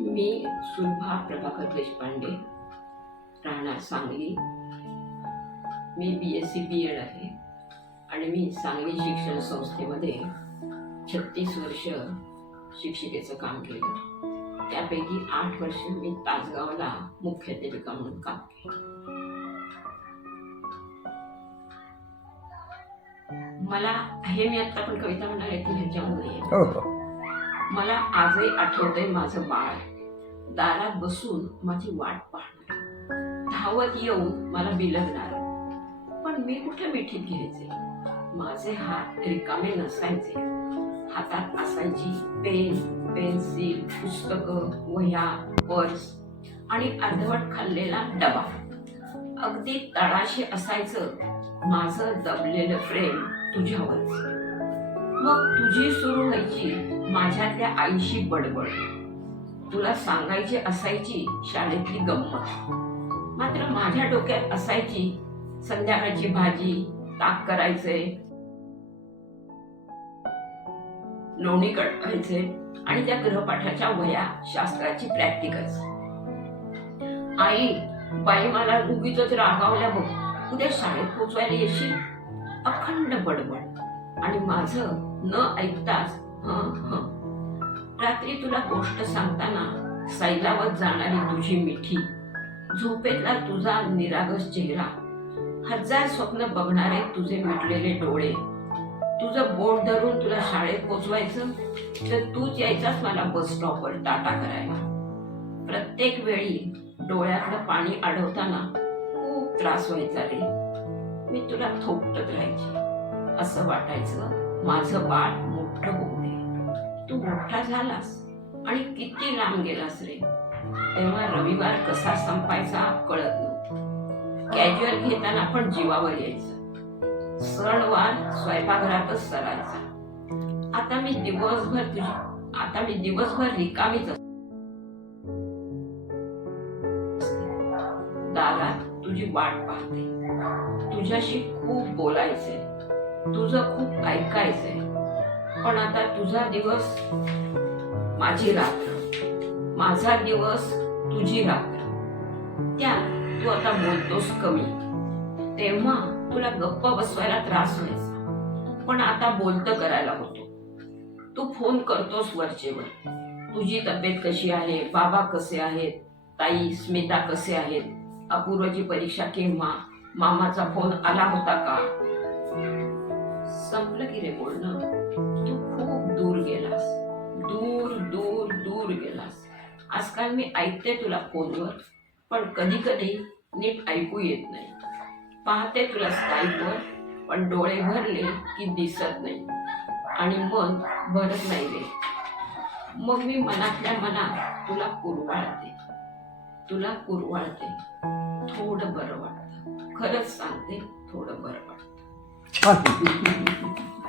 मी सुलभा प्रभाकर देशपांडे राहणार सांगली. मी B S C B Ed आहे आणि मी सांगली शिक्षण संस्थेमध्ये छत्तीस वर्ष शिक्षिकेचं काम केलं. त्यापैकी आठ वर्ष मी तासगावला मुख्याध्यापिका म्हणून काम केलं. मला हे मी आत्ता पण कविता म्हणणार आहे की ह्याच्यामुळे मला आजही आठवतंय माझं बाळ. दारात बसून माझी वाट पाहणार. धावत येऊन मला बिलगणार. पण मी कुठे मिठीत घ्यायचे? माझे हात रिकामे नसायचे. हातात असायची पेन पेन्सिल पुस्तकं वह्या पर्स आणि अर्धवट खाल्लेला डबा. अगदी तळाशी असायचं माझं दबलेलं प्रेम तुझ्यावरच. मग तुझी सुरू व्हायची माझ्यातल्या आईशी बडबड. तुला सांगायची असायची शाळेतली गंमत. मात्र माझ्या डोक्यात असायची संध्याकाळची भाजी ताक करायचे लोणी कटवायचे आणि त्या गृहपाठाच्या वया शास्त्राची प्रॅक्टिकल्स आई बाई मला उगीच रागावल्या बघ. उद्या शाळेत पोचवायला येशील? अखंड बडबड. आणि माझं न ऐकताच हं हं. रात्री तुला गोष्ट सांगताना सैलावत जाणारी तुझी मिठी. झोपेतला तुझा निरागस चेहरा. हजार स्वप्न बघणारे तुझे मिटलेले डोळे. तुझं बोट धरून तुला शाळेत पोचवायचं तर तूच यायचाच मला बस स्टॉपवर टाटा करायला. प्रत्येक वेळी डोळ्यातलं पाणी अडवताना खूप त्रास व्हायचा रे. मी तुला थोपटत राहायची. असं वाटायचं माझं बाळ मोठ होऊ दे. तू मोठा झालास आणि किती लांब गेलास रे. तेव्हा रविवार कसा संपायचा कळत नव्हतं. कॅज्युअल घेताना पण जीवावर यायचं. सणवार स्वयंपाकघरातच सरायचा. आता मी दिवसभर तुझी आता मी दिवसभर रिकामीच दारात तुझी वाट पाहते. तुझ्याशी खूप बोलायचे तुझं खूप ऐकायचंय. पण आता तुझा दिवस माझी रात्र. माझा दिवस तुझी रात्र. त्या तू आता बोलतोस कमी. तेव्हा तुला गप्प बसवायला त्रास व्हायचा. पण आता बोलतं करायला होतो. तू फोन करतोस वरचेवर. तुझी तब्येत कशी आहे? बाबा कसे आहेत? ताई स्मिता कसे आहेत? अपूर्वची परीक्षा केव्हा? मामाचा फोन आला होता का? संपलं की रे बोलणं. तू खूप दूर गेलास. दूर दूर दूर गेलास. आजकाल मी ऐकते तुला फोनवर पण कधी कधी नीट ऐकू येत नाही. पाहते तुला स्काईपवर पण डोळे भरले की दिसत नाही. आणि मन भरत नाही रे. मग मी मनातल्या मनात तुला कुरवाळते. तुला कुरवाळते. थोडं बरं वाटतं. खरंच सांगते थोडं बरं वाटतं